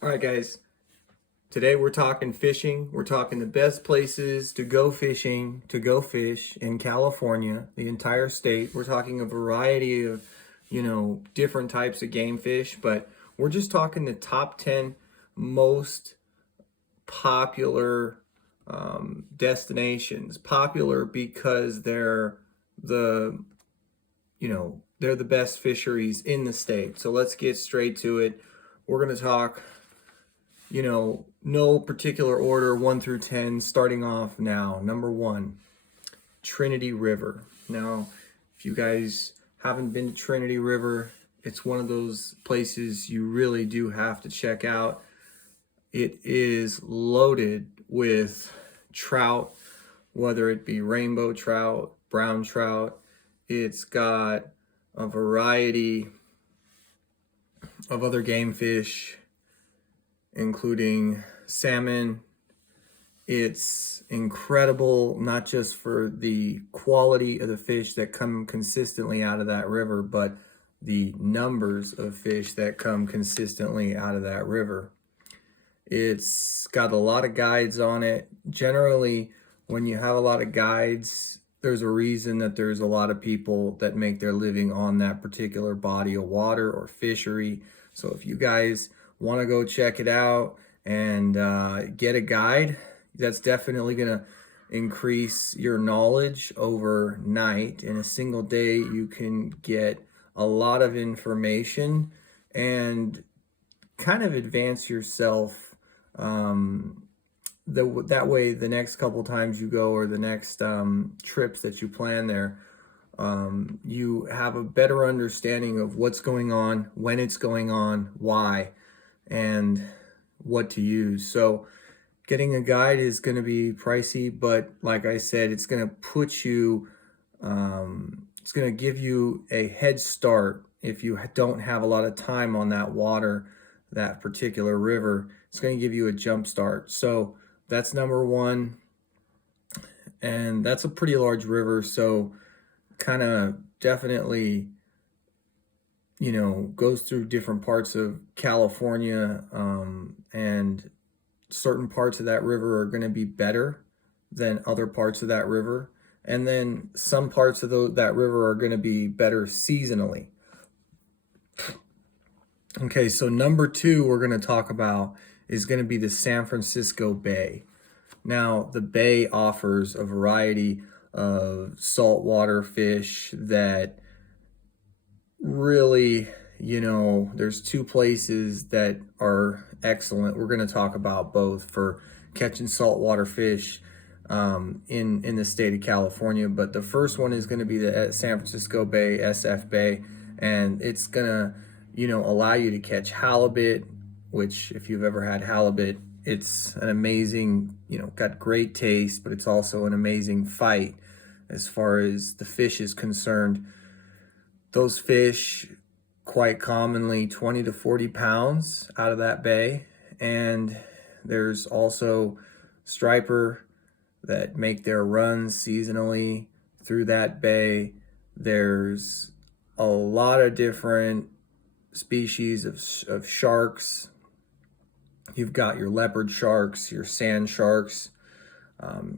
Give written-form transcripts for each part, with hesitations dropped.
All right, guys. Today we're talking fishing. We're talking the best places to go fishing, to go fish in California, the entire state. We're talking a variety of, different types of game fish, but we're just talking the top 10 most popular destinations. Popular because the, they're the best fisheries in the state. So let's get straight to it. We're going to talk no particular order, 1 through 10, starting off now. Number 1, Trinity River. Now, if you guys haven't been to Trinity River, it's one of those places you really do have to check out. It is loaded with trout, whether it be rainbow trout, brown trout. It's got a variety of other game fish, including salmon. It's incredible, not just for the quality of the fish that come consistently out of that river, but the numbers of fish that come consistently out of that river. It's got a lot of guides on it. Generally, when you have a lot of guides, there's a reason that there's a lot of people that make their living on that particular body of water or fishery. So if you guys want to go check it out and get a guide, that's definitely going to increase your knowledge overnight. In a single day, you can get a lot of information and kind of advance yourself. That way, the next couple times you go, or the next trips that you plan there, you have a better understanding of what's going on, when it's going on, why, and what to use. So getting a guide is going to be pricey, but like I said, it's going to put you, it's going to give you a head start if you don't have a lot of time on that water, that particular river. It's going to give you a jump start. So that's number 1. And that's a pretty large river, so kind of definitely goes through different parts of California, and certain parts of that river are going to be better than other parts of that river, and then some parts of that river are going to be better seasonally. Okay, so number 2 we're going to talk about is going to be the San Francisco Bay. Now, the bay offers a variety of saltwater fish that really, there's 2 places that are excellent. We're going to talk about both for catching saltwater fish in the state of California. But the first one is going to be the San Francisco Bay, SF Bay, and it's going to, allow you to catch halibut, which if you've ever had halibut, it's an amazing, got great taste, but it's also an amazing fight as far as the fish is concerned. Those fish quite commonly 20 to 40 pounds out of that bay. And there's also striper that make their runs seasonally through that bay. There's a lot of different species of sharks. You've got your leopard sharks, your sand sharks.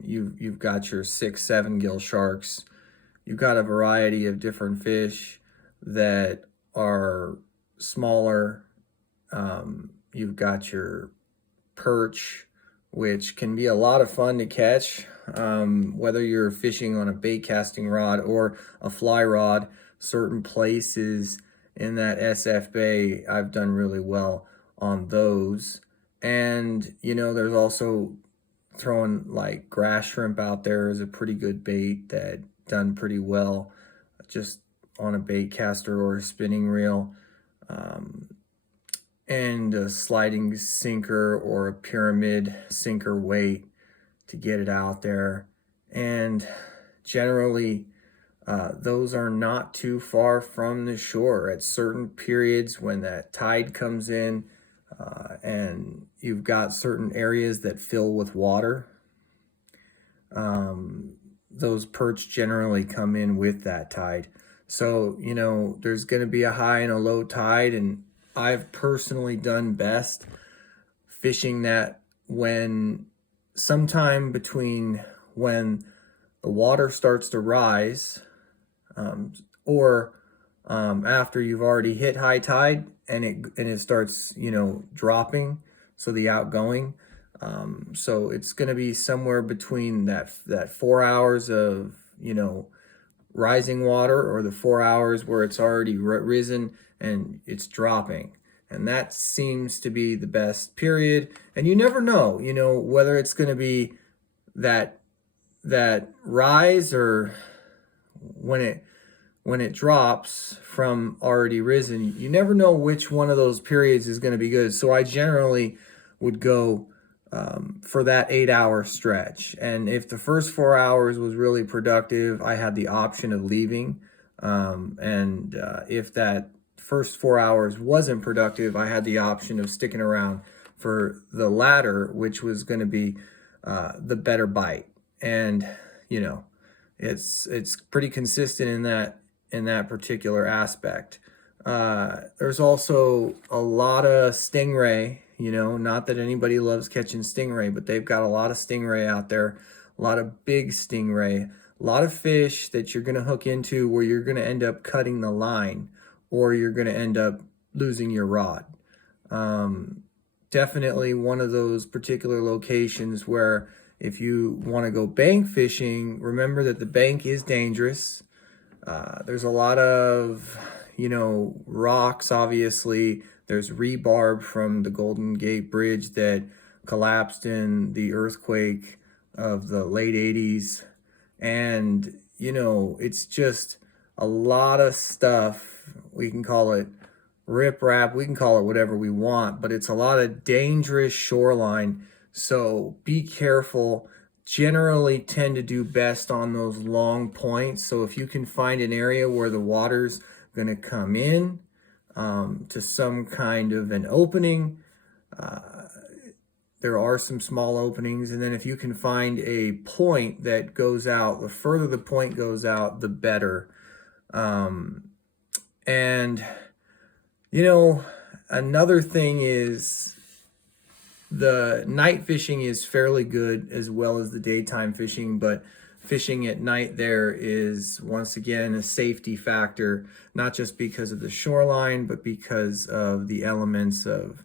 You've got your 6-7 gill sharks. You've got a variety of different fish that are smaller. You've got your perch, which can be a lot of fun to catch, whether you're fishing on a bait casting rod or a fly rod. Certain places in that SF Bay, I've done really well on those. And, there's also throwing like grass shrimp out there is a pretty good bait that done pretty well just on a bait caster or a spinning reel, and a sliding sinker or a pyramid sinker weight to get it out there. And generally, those are not too far from the shore at certain periods when that tide comes in, and you've got certain areas that fill with water. Those perch generally come in with that tide. So, there's going to be a high and a low tide, and I've personally done best fishing that when sometime between when the water starts to rise, or after you've already hit high tide and it starts, dropping, so the outgoing. So it's going to be somewhere between that 4 hours of, rising water, or the 4 hours where it's already risen and it's dropping. And that seems to be the best period. And you never know, whether it's going to be that rise, or when it drops from already risen. You never know which one of those periods is going to be good. So I generally would go for that 8-hour stretch. And if the first 4 hours was really productive, I had the option of leaving. And if that first 4 hours wasn't productive, I had the option of sticking around for the latter, which was going to be the better bite. And it's pretty consistent in that particular aspect. There's also a lot of stingray. Not that anybody loves catching stingray, but they've got a lot of stingray out there, a lot of big stingray, a lot of fish that you're going to hook into where you're going to end up cutting the line, or you're going to end up losing your rod. Definitely one of those particular locations where, if you want to go bank fishing, remember that the bank is dangerous. There's a lot of, rocks, obviously. There's rebarb from the Golden Gate Bridge that collapsed in the earthquake of the late 80s. And, it's just a lot of stuff. We can call it riprap, we can call it whatever we want, but it's a lot of dangerous shoreline. So be careful. Generally tend to do best on those long points. So if you can find an area where the water's going to come in to some kind of an opening, there are some small openings. And then if you can find a point that goes out, the further the point goes out, the better. And another thing is, the night fishing is fairly good as well as the daytime fishing, but fishing at night there is, once again, a safety factor, not just because of the shoreline, but because of the elements of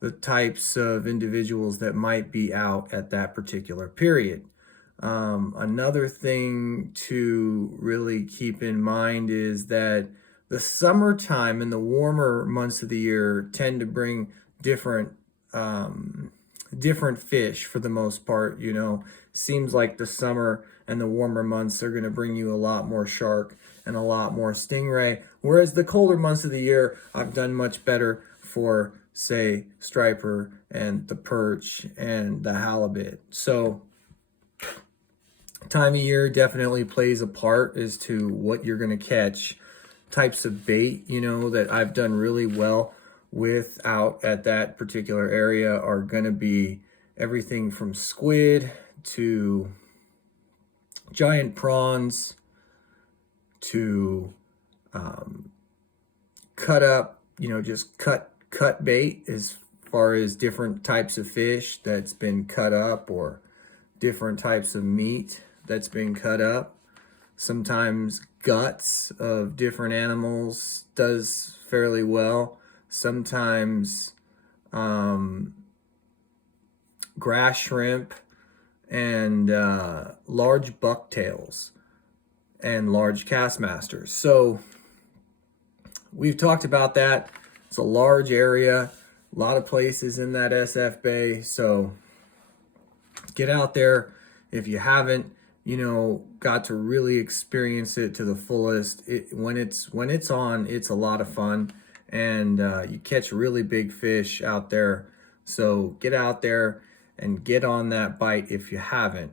the types of individuals that might be out at that particular period. Another thing to really keep in mind is that the summertime and the warmer months of the year tend to bring different fish for the most part. Seems like the summer and the warmer months are going to bring you a lot more shark and a lot more stingray, whereas the colder months of the year, I've done much better for, say, striper and the perch and the halibut. So time of year definitely plays a part as to what you're going to catch. Types of bait, that I've done really well with out at that particular area are going to be everything from squid to giant prawns to cut up, just cut bait, as far as different types of fish that's been cut up, or different types of meat that's been cut up. Sometimes guts of different animals does fairly well. Sometimes grass shrimp and large bucktails and large castmasters. So we've talked about that. It's a large area, a lot of places in that SF Bay. So get out there if you haven't, got to really experience it to the fullest. When it's on, it's a lot of fun, and you catch really big fish out there. So get out there and get on that bite if you haven't.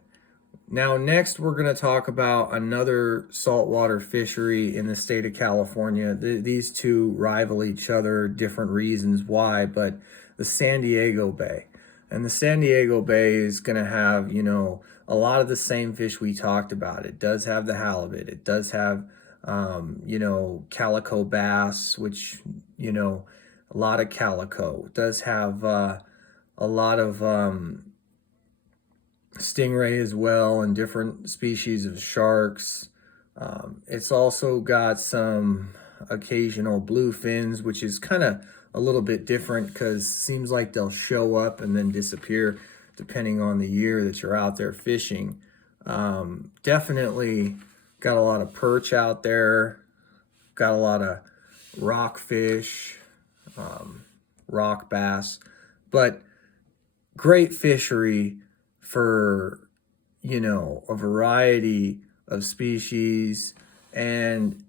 Now, next we're going to talk about another saltwater fishery in the state of California. These two rival each other, different reasons why, but the San Diego Bay. And the San Diego Bay is going to have, a lot of the same fish we talked about. It does have the halibut. It does have, calico bass, which, a lot of calico. It does have a lot of stingray as well, and different species of sharks. It's also got some occasional bluefins, which is kind of a little bit different because it seems like they'll show up and then disappear depending on the year that you're out there fishing. Definitely got a lot of perch out there, got a lot of rockfish, rock bass, but great fishery for, a variety of species, and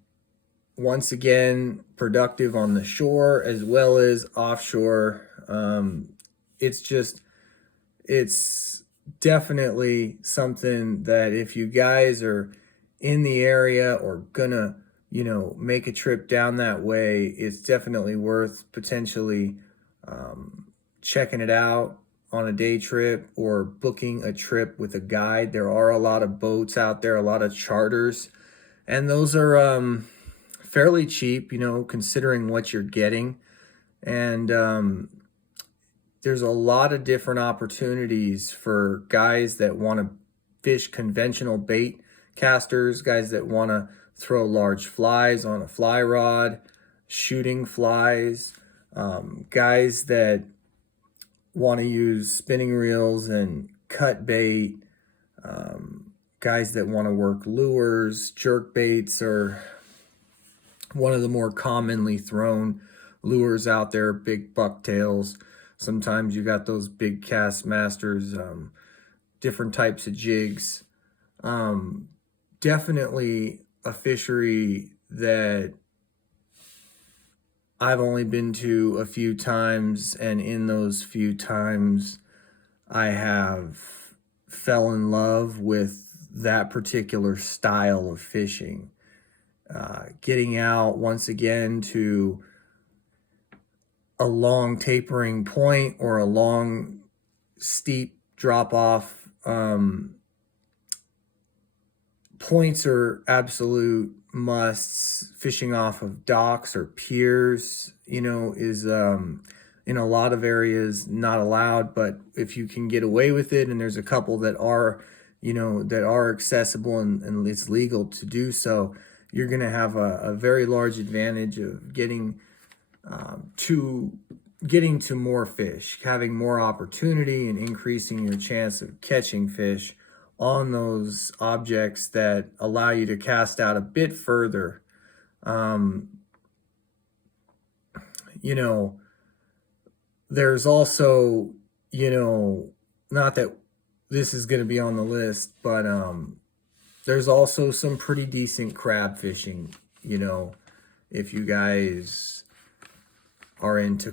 once again, productive on the shore as well as offshore. It's definitely something that if you guys are in the area or gonna, make a trip down that way, it's definitely worth potentially checking it out on a day trip or booking a trip with a guide. There are a lot of boats out there, a lot of charters, and those are fairly cheap, considering what you're getting. And there's a lot of different opportunities for guys that want to fish conventional bait casters, guys that want to throw large flies on a fly rod, shooting flies, guys that want to use spinning reels and cut bait, guys that want to work lures. Jerk baits are one of the more commonly thrown lures out there, big bucktails. Sometimes you got those big cast masters, different types of jigs. Definitely a fishery that I've only been to a few times, and in those few times I have fell in love with that particular style of fishing. Getting out once again to a long tapering point or a long steep drop off. Points are absolute musts. Fishing off of docks or piers, is in a lot of areas not allowed, but if you can get away with it, and there's a couple that are, that are accessible and it's legal to do so, you're going to have a very large advantage of getting to more fish, having more opportunity, and increasing your chance of catching fish on those objects that allow you to cast out a bit further. There's also, not that this is going to be on the list, but there's also some pretty decent crab fishing, if you guys are into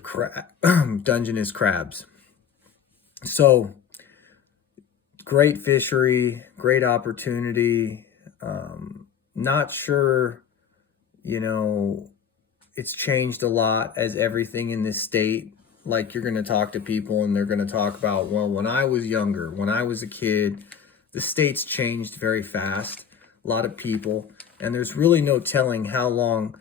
Dungeness crabs. So great fishery, great opportunity. Not sure, it's changed a lot as everything in this state. Like, you're going to talk to people and they're going to talk about, well, when I was younger, when I was a kid, the state's changed very fast. A lot of people, and there's really no telling how long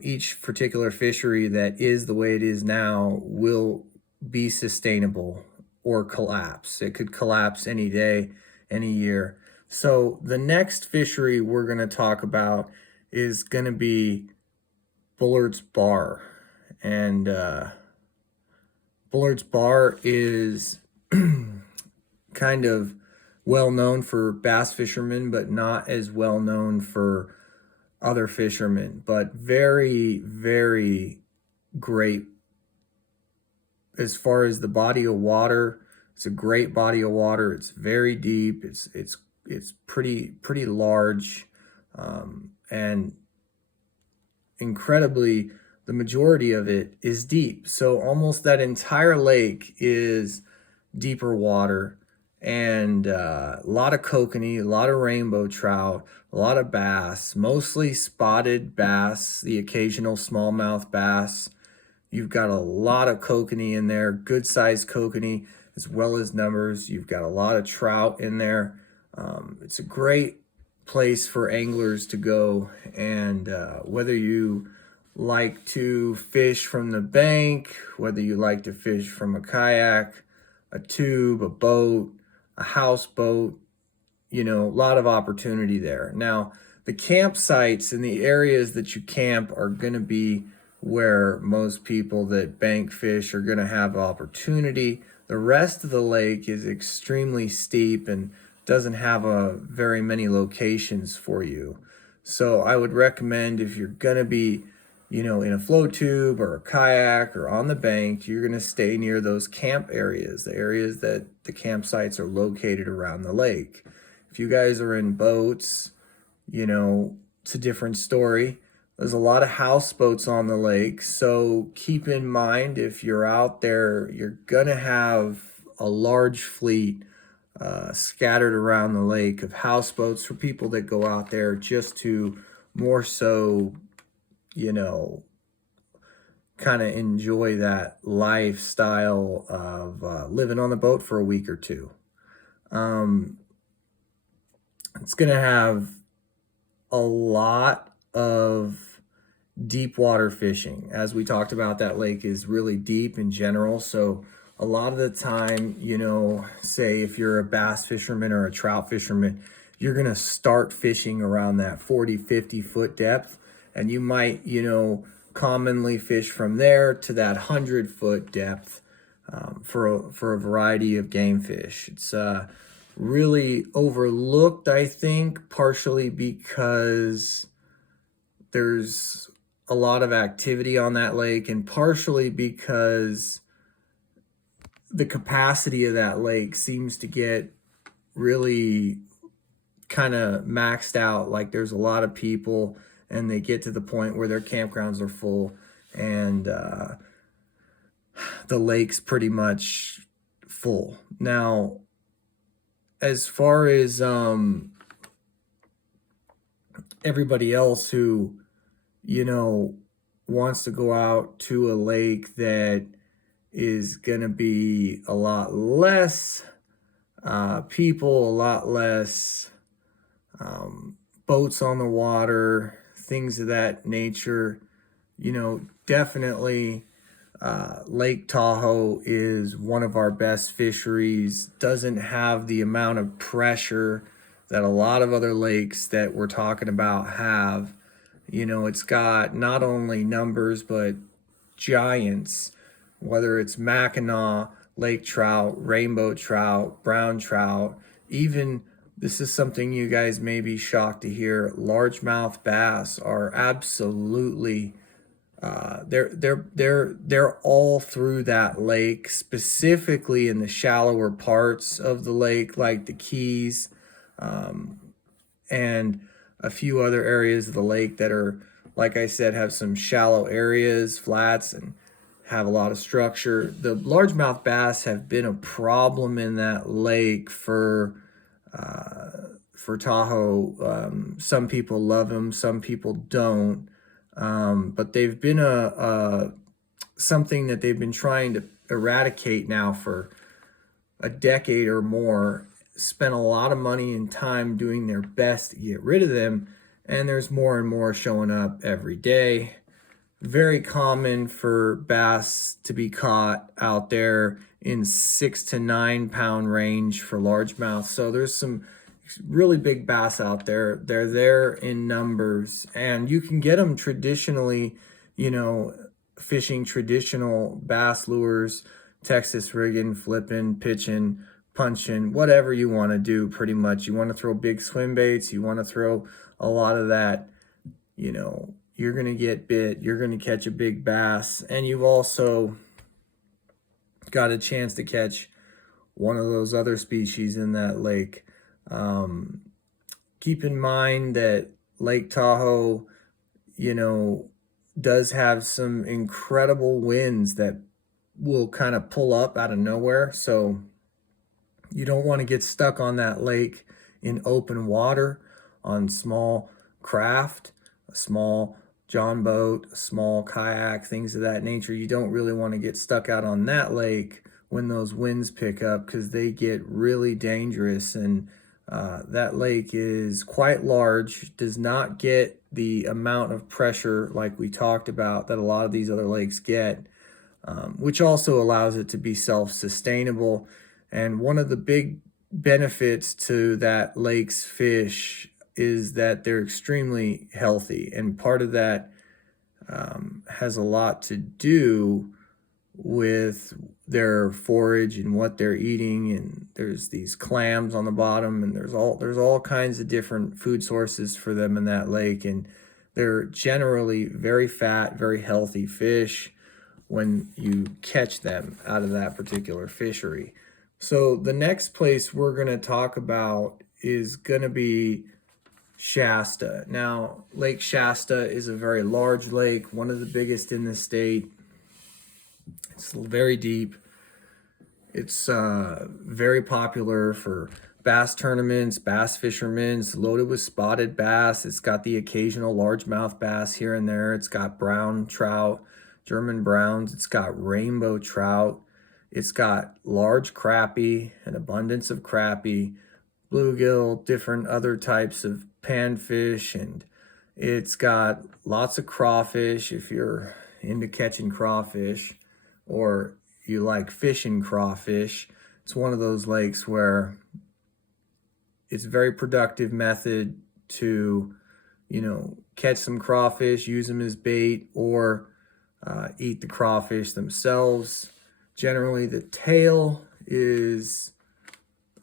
each particular fishery that is the way it is now will be sustainable or collapse. It could collapse any day, any year. So the next fishery we're going to talk about is going to be Bullard's Bar. And Bullard's Bar is kind of well known for bass fishermen, but not as well known for other fishermen, but very, very great as far as the body of water. It's a great body of water. It's very deep. It's pretty large, and incredibly, the majority of it is deep. So almost that entire lake is deeper water, and a lot of kokanee, a lot of rainbow trout, a lot of bass, mostly spotted bass, the occasional smallmouth bass. You've got a lot of kokanee in there, good sized kokanee, as well as numbers. You've got a lot of trout in there. It's a great place for anglers to go, and whether you like to fish from the bank, whether you like to fish from a kayak, a tube, a boat, a houseboat, a lot of opportunity there. Now, the campsites and the areas that you camp are going to be where most people that bank fish are going to have opportunity. The rest of the lake is extremely steep and doesn't have very many locations for you. So I would recommend, if you're going to be in a flow tube or a kayak or on the bank, you're going to stay near those camp areas, the areas that the campsites are located around the lake. If you guys are in boats, it's a different story. There's a lot of houseboats on the lake, so keep in mind, if you're out there, you're gonna have a large fleet scattered around the lake of houseboats for people that go out there just to more so, kind of enjoy that lifestyle of living on the boat for a week or two. It's going to have a lot of deep water fishing. As we talked about, that lake is really deep in general. So a lot of the time, say if you're a bass fisherman or a trout fisherman, you're going to start fishing around that 40, 50 foot depth. And you might, commonly fish from there to that 100-foot depth for a variety of game fish. It's really overlooked, I think, partially because there's a lot of activity on that lake, and partially because the capacity of that lake seems to get really kind of maxed out. Like, there's a lot of people and they get to the point where their campgrounds are full and the lake's pretty much full. Now, as far as everybody else who, wants to go out to a lake that is going to be a lot less people, a lot less boats on the water, things of that nature, definitely Lake Tahoe is one of our best fisheries. Doesn't have the amount of pressure that a lot of other lakes that we're talking about have. It's got not only numbers, but giants, whether it's Mackinac, lake trout, rainbow trout, brown trout, even, this is something you guys may be shocked to hear, largemouth bass are absolutely they're all through that lake, specifically in the shallower parts of the lake, like the Keys, and a few other areas of the lake that are, like I said, have some shallow areas, flats, and have a lot of structure. The largemouth bass have been a problem in that lake for Tahoe. Some people love them, some people don't. But they've been something that they've been trying to eradicate now for a decade or more. Spent a lot of money and time doing their best to get rid of them, and there's more and more showing up every day. Very common for bass to be caught out there in 6 to 9 pound range for largemouth. So there's some really big bass out there. They're there in numbers, and you can get them traditionally, fishing traditional bass lures, Texas rigging, flipping, pitching, punching, whatever you want to do. Pretty much, you want to throw big swim baits, you want to throw a lot of that, you're going to get bit, you're going to catch a big bass, and you've also got a chance to catch one of those other species in that lake. Keep in mind that Lake Tahoe, does have some incredible winds that will kind of pull up out of nowhere. So you don't want to get stuck on that lake in open water on small craft, a small john boat, a small kayak, things of that nature. You don't really want to get stuck out on that lake when those winds pick up, because they get really dangerous. And That lake is quite large, does not get the amount of pressure like we talked about that a lot of these other lakes get, which also allows it to be self-sustainable. And one of the big benefits to that lake's fish is that they're extremely healthy. And part of that has a lot to do with their forage and what they're eating. And there's these clams on the bottom, and there's all kinds of different food sources for them in that lake. And they're generally very fat, very healthy fish when you catch them out of that particular fishery. So the next place we're going to talk about is going to be Shasta. Now, Lake Shasta is a very large lake, one of the biggest in the state. It's very deep. It's very popular for bass tournaments, bass fishermen. It's loaded with spotted bass. It's got the occasional largemouth bass here and there. It's got brown trout, German browns. It's got rainbow trout. It's got large crappie, an abundance of crappie, bluegill, different other types of panfish, and it's got lots of crawfish if you're into catching crawfish or you like fishing crawfish. It's one of those lakes where it's a very productive method to, catch some crawfish, use them as bait, or eat the crawfish themselves. Generally, the tail is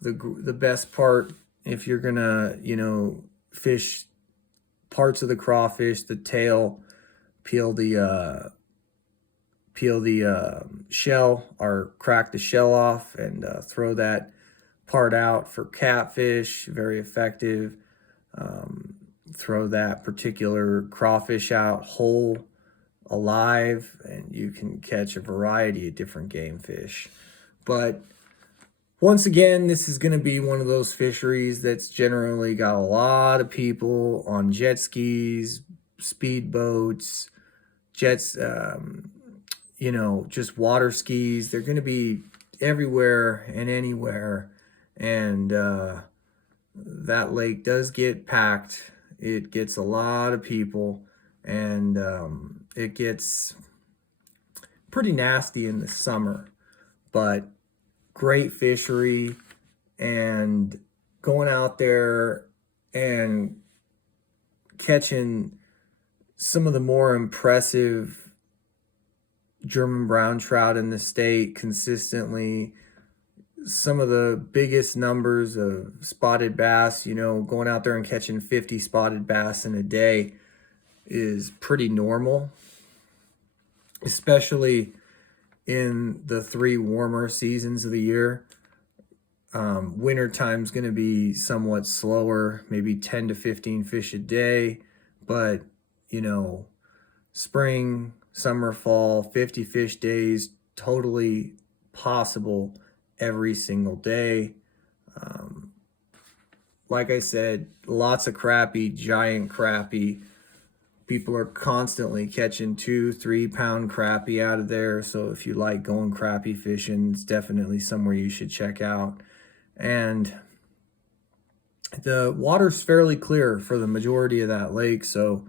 the best part. If you're gonna, fish parts of the crawfish, the tail, peel the shell or crack the shell off and throw that part out for catfish. Very effective. Throw that particular crawfish out whole, alive, and you can catch a variety of different game fish. But once again, this is going to be one of those fisheries that's generally got a lot of people on jet skis, speedboats, jets, just water skis. They're going to be everywhere and anywhere. And that lake does get packed. It gets a lot of people, and it gets pretty nasty in the summer, but great fishery. And going out there and catching some of the more impressive German brown trout in the state consistently, some of the biggest numbers of spotted bass, going out there and catching 50 spotted bass in a day is pretty normal, especially in the 3 warmer seasons of the year. Winter time's going to be somewhat slower, maybe 10 to 15 fish a day, but spring, summer, fall, 50 fish days, totally possible every single day. Like I said, lots of crappie, giant crappie. People are constantly catching 2-3 pound crappie out of there. So if you like going crappie fishing, it's definitely somewhere you should check out. And the water's fairly clear for the majority of that lake. So,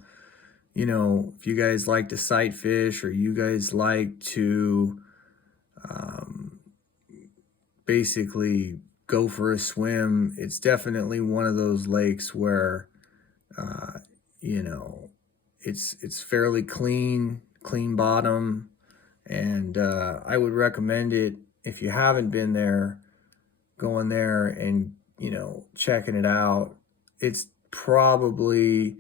if you guys like to sight fish, or you guys like to basically go for a swim, it's definitely one of those lakes where, it's fairly clean bottom. And I would recommend it if you haven't been there, going there and, checking it out. It's probably,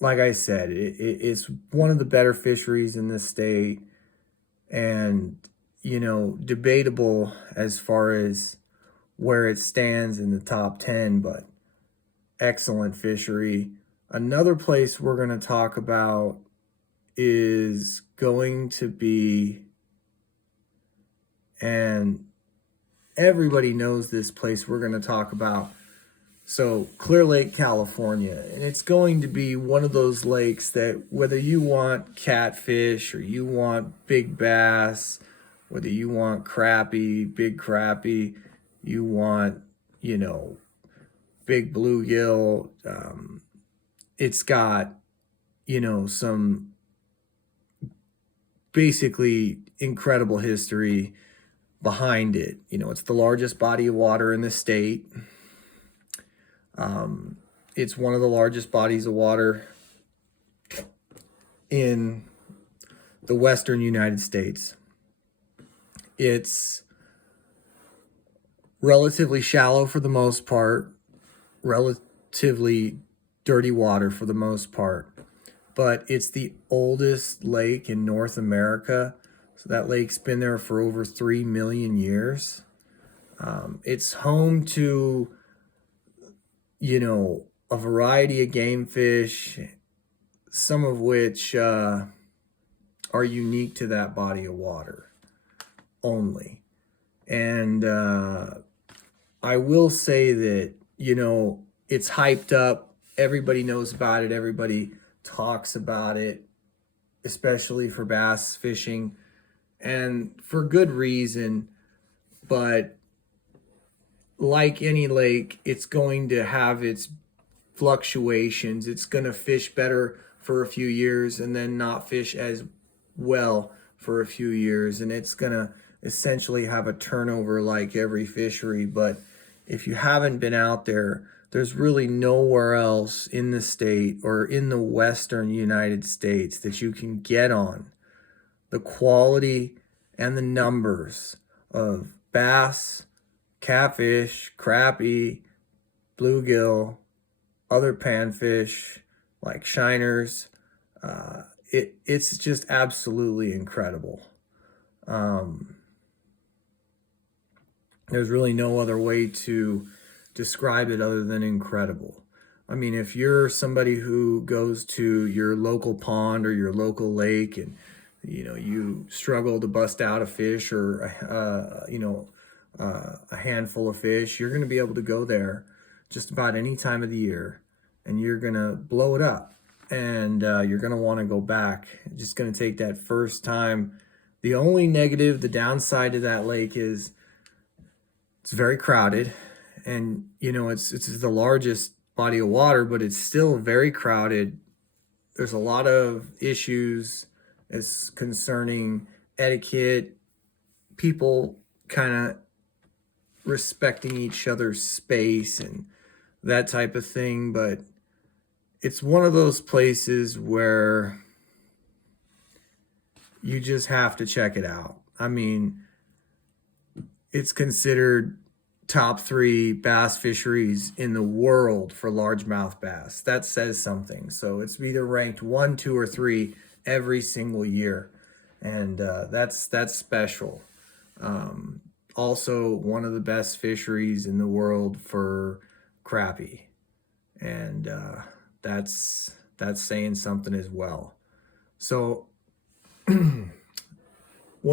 like I said, it's one of the better fisheries in the state, and, debatable as far as where it stands in the top 10, but excellent fishery. Another place we're going to talk about is going to be, and everybody knows this place we're going to talk about, so Clear Lake, California. And it's going to be one of those lakes that whether you want catfish or you want big bass, whether you want crappie, big crappie, you want you know, big bluegill. It's got, you know, some basically incredible history behind it. You know, it's the largest body of water in the state. It's one of the largest bodies of water in the western United States. It's relatively shallow for the most part, relatively dirty water for the most part, but it's the oldest lake in North America. So that lake's been there for over 3 million years. It's home to, you know, a variety of game fish, some of which are unique to that body of water only. And I will say that, you know, it's hyped up. Everybody knows about it. Everybody talks about it, especially for bass fishing, and for good reason. But like any lake, it's going to have its fluctuations. It's going to fish better for a few years and then not fish as well for a few years. And it's going to essentially have a turnover like every fishery. But if you haven't been out there, there's really nowhere else in the state or in the western United States that you can get on the quality and the numbers of bass, catfish, crappie, bluegill, other panfish like shiners. It's just absolutely incredible. There's really no other way to describe it other than incredible. I mean, if you're somebody who goes to your local pond or your local lake and, you know, you struggle to bust out a fish or, a handful of fish, you're going to be able to go there just about any time of the year and you're going to blow it up, and you're going to want to go back. It's just going to take that first time. The only negative, the downside to that lake is it's very crowded, and, you know, it's the largest body of water, but it's still very crowded. There's a lot of issues as concerning etiquette, people kind of respecting each other's space and that type of thing. But it's one of those places where you just have to check it out. I mean, it's considered top 3 bass fisheries in the world for largemouth bass. That says something. So it's either ranked 1, 2, or 3 every single year, and that's special. Also, one of the best fisheries in the world for crappie, and that's saying something as well. So one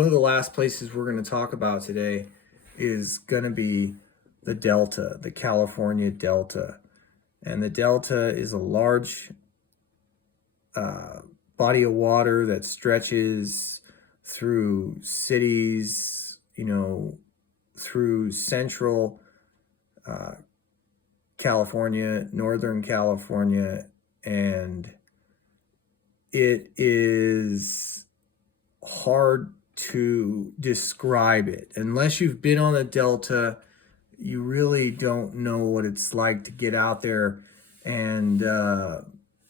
of the last places we're going to talk about today is going to be the Delta, the California Delta. And the Delta is a large body of water that stretches through cities, you know, through central California, Northern California, and it is hard to describe it. Unless you've been on the Delta, you really don't know what it's like to get out there and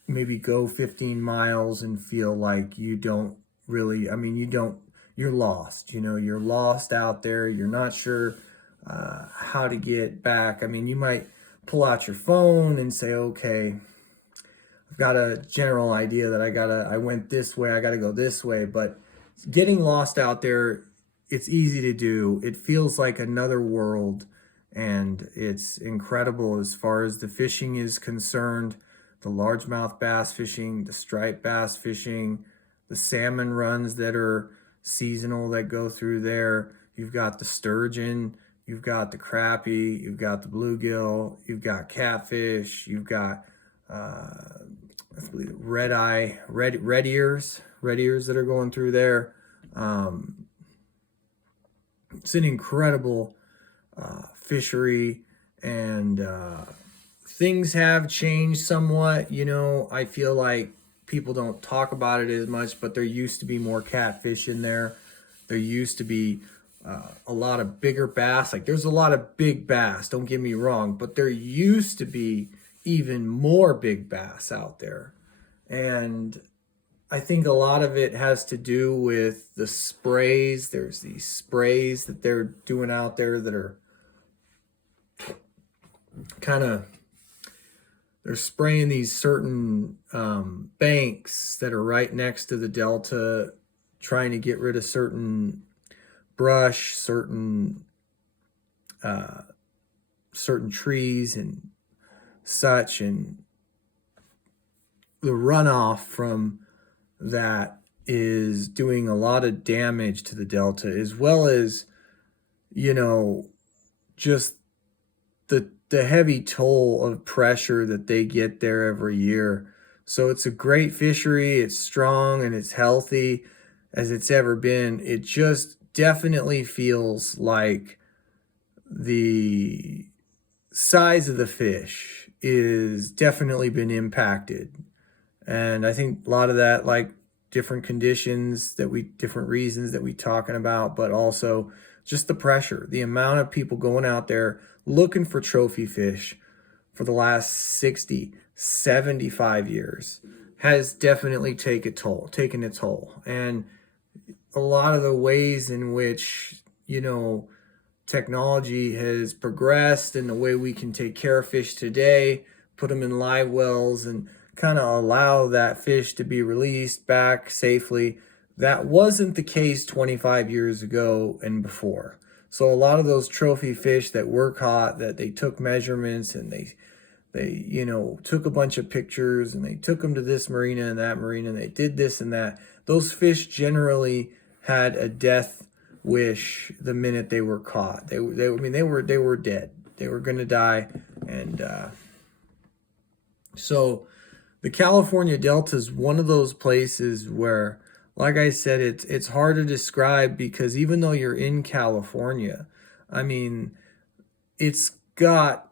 maybe go 15 miles and feel like you don't really, I mean, you're lost, you know, you're lost out there. You're not sure how to get back. I mean, you might pull out your phone and say, okay, I've got a general idea that I went this way, I gotta go this way. But getting lost out there, it's easy to do. It feels like another world, and it's incredible as far as the fishing is concerned. The largemouth bass fishing, the striped bass fishing, the salmon runs that are seasonal that go through there. You've got the sturgeon, you've got the crappie, you've got the bluegill, you've got catfish, you've got red ears that are going through there. It's an incredible fishery, and things have changed somewhat. I feel like people don't talk about it as much, but there used to be more catfish in there. There used to be a lot of bigger bass. Like, there's a lot of big bass, don't get me wrong, but there used to be even more big bass out there. And I think a lot of it has to do with the sprays. There's these sprays that they're doing out there that are they're spraying these certain banks that are right next to the delta, trying to get rid of certain brush, certain trees and such, and the runoff from that is doing a lot of damage to the delta, as well as just the heavy toll of pressure that they get there every year. So it's a great fishery. It's strong and it's healthy as it's ever been. It just definitely feels like the size of the fish is definitely been impacted. And I think a lot of that, like different conditions different reasons that we talking about, but also just the pressure, the amount of people going out there looking for trophy fish for the last 60, 75 years has definitely taken a toll. And a lot of the ways in which, technology has progressed and the way we can take care of fish today, put them in live wells and kind of allow that fish to be released back safely. That wasn't the case 25 years ago and before. So a lot of those trophy fish that were caught, that they took measurements and they took a bunch of pictures and they took them to this marina and that marina and they did this and that. Those fish generally had a death wish the minute they were caught. They were dead. They were going to die. And so the California Delta is one of those places where, like I said, it's hard to describe, because even though you're in California, it's got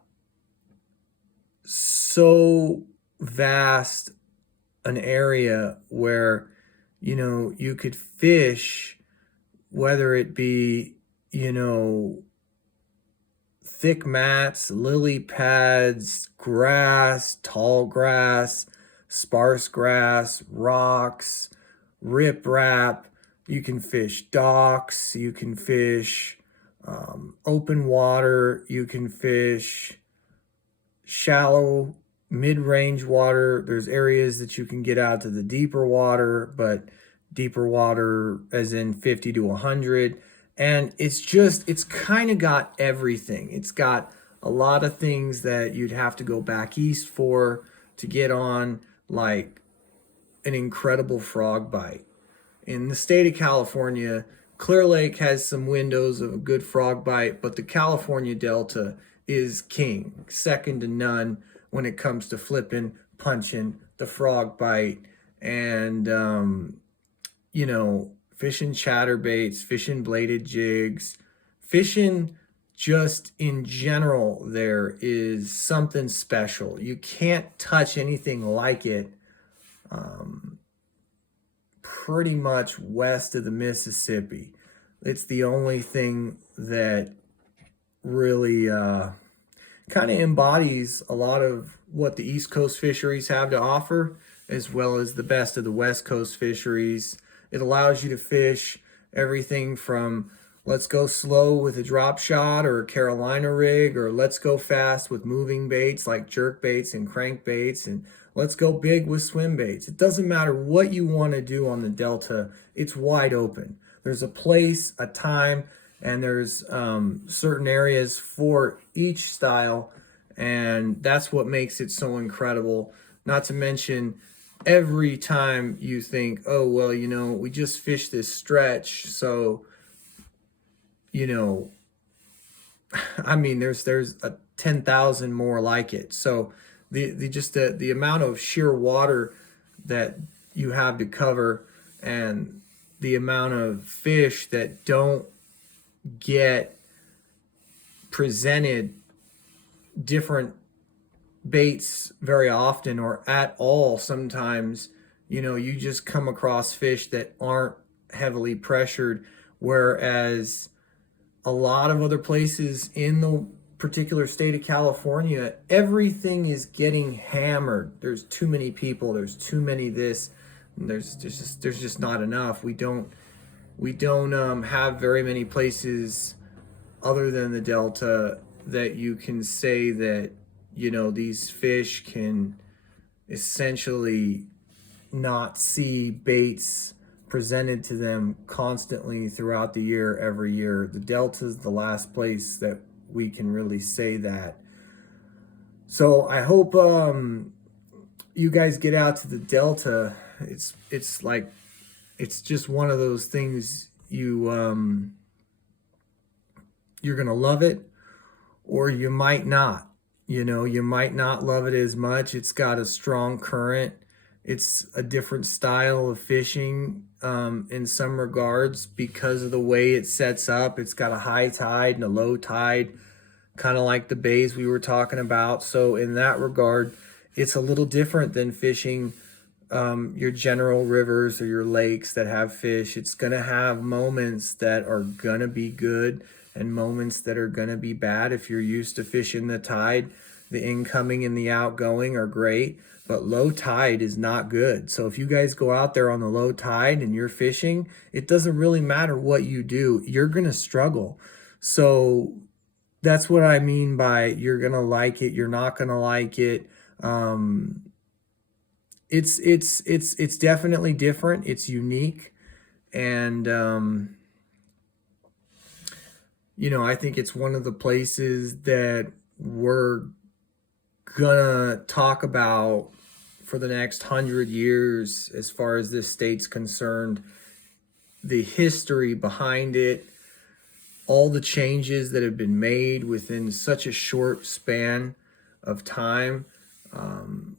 so vast an area where, you could fish, whether it be, thick mats, lily pads, grass, tall grass, sparse grass, rocks, riprap. You can fish docks, you can fish open water, you can fish shallow, mid-range water. There's areas that you can get out to the deeper water, but deeper water as in 50 to 100. And it's kind of got everything. It's got a lot of things that you'd have to go back east for to get on, like an incredible frog bite. In the state of California, Clear Lake has some windows of a good frog bite, but the California Delta is king, second to none when it comes to flipping, punching, the frog bite, and fishing chatterbaits, fishing bladed jigs, fishing just in general. There is something special. You can't touch anything like it pretty much west of the Mississippi. It's the only thing that really kind of embodies a lot of what the East Coast fisheries have to offer, as well as the best of the West Coast fisheries. It allows you to fish everything from let's go slow with a drop shot or a Carolina rig, or let's go fast with moving baits like jerk baits and crank baits, and let's go big with swim baits. It doesn't matter what you want to do on the Delta. It's wide open. There's a place, a time, and there's certain areas for each style, and that's what makes it so incredible. Not to mention, every time you think, oh, well, we just fished this stretch, so, there's a 10,000 more like it. So the amount of sheer water that you have to cover, and the amount of fish that don't get presented different baits very often or at all. Sometimes, you just come across fish that aren't heavily pressured, whereas a lot of other places in the particular state of California, everything is getting hammered. There's too many people, there's too many this, and there's just not enough. We don't have very many places other than the Delta that you can say that, these fish can essentially not see baits presented to them constantly throughout the year, every year. The Delta is the last place that we can really say that. So I hope you guys get out to the Delta. It's just one of those things you're gonna love it, or you might not. You might not love it as much. It's got a strong current. It's a different style of fishing in some regards because of the way it sets up. It's got a high tide and a low tide, kind of like the bays we were talking about. So in that regard, it's a little different than fishing your general rivers or your lakes that have fish. It's going to have moments that are going to be good and moments that are going to be bad. If you're used to fishing the tide, the incoming and the outgoing are great, but low tide is not good. So if you guys go out there on the low tide and you're fishing, it doesn't really matter what you do, you're going to struggle. So that's what I mean by you're going to like it, you're not going to like it. It's definitely different. It's unique. And, I think it's one of the places that we're gonna talk about for the next 100 years as far as this state's concerned. The history behind it, all the changes that have been made within such a short span of time.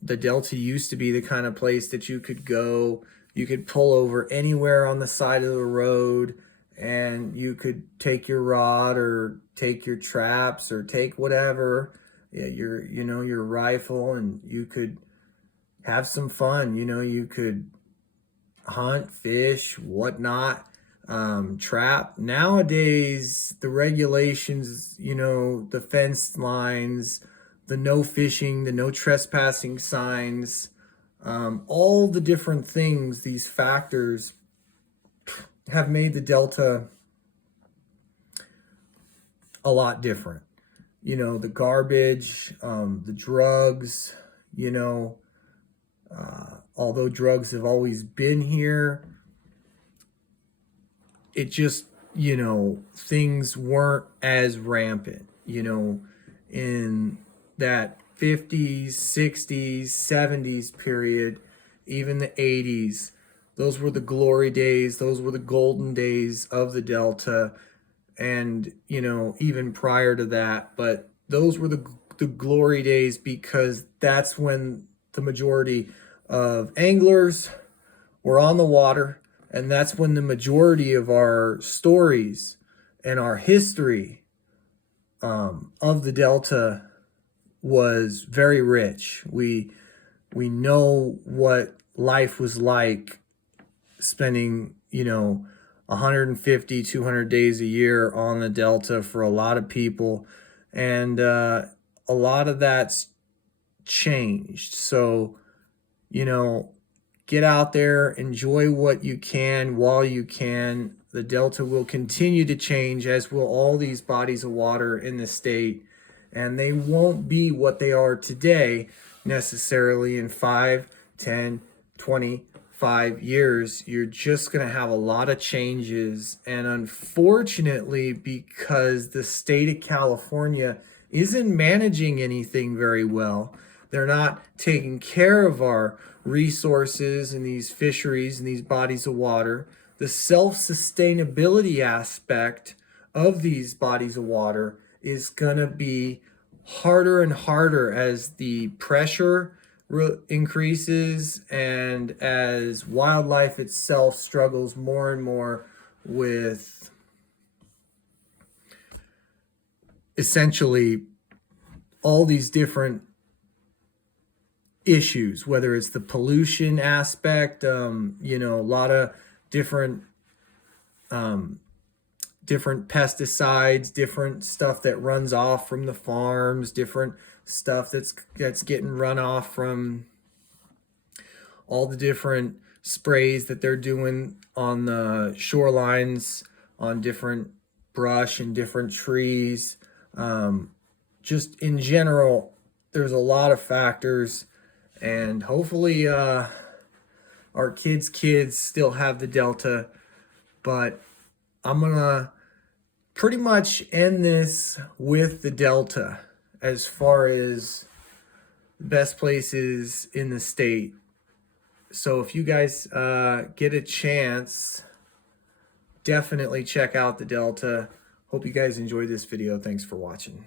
The Delta used to be the kind of place that you could go, you could pull over anywhere on the side of the road, and you could take your rod or take your traps or take whatever, your rifle, and you could have some fun. You could hunt, fish, whatnot, trap. Nowadays, the regulations, the fence lines, the no fishing, the no trespassing signs, all the different things, these factors have made the Delta a lot different. The garbage, the drugs, although drugs have always been here, it just, things weren't as rampant, in that 50s, 60s, 70s period, even the 80s. Those were the glory days. Those were the golden days of the Delta. And, even prior to that, but those were the glory days because that's when the majority of anglers were on the water. And that's when the majority of our stories and our history of the Delta was very rich. We know what life was like spending, 150, 200 days a year on the Delta for a lot of people. And a lot of that's changed. So, get out there, enjoy what you can while you can. The Delta will continue to change, as will all these bodies of water in the state. And they won't be what they are today necessarily in 5, 10, 25 years. You're just going to have a lot of changes. And unfortunately, because the state of California isn't managing anything very well, they're not taking care of our resources and these fisheries and these bodies of water. The self-sustainability aspect of these bodies of water is going to be harder and harder as the pressure increases and as wildlife itself struggles more and more with essentially all these different issues, whether it's the pollution aspect, you know, a lot of different different pesticides, different stuff that runs off from the farms, different stuff that's getting run off from all the different sprays that they're doing on the shorelines, on different brush and different trees. Just in general, there's a lot of factors, and hopefully our kids still have the Delta, but I'm gonna pretty much end this with the Delta as far as best places in the state. So if you guys get a chance, definitely check out the Delta. Hope you guys enjoyed this video. Thanks for watching.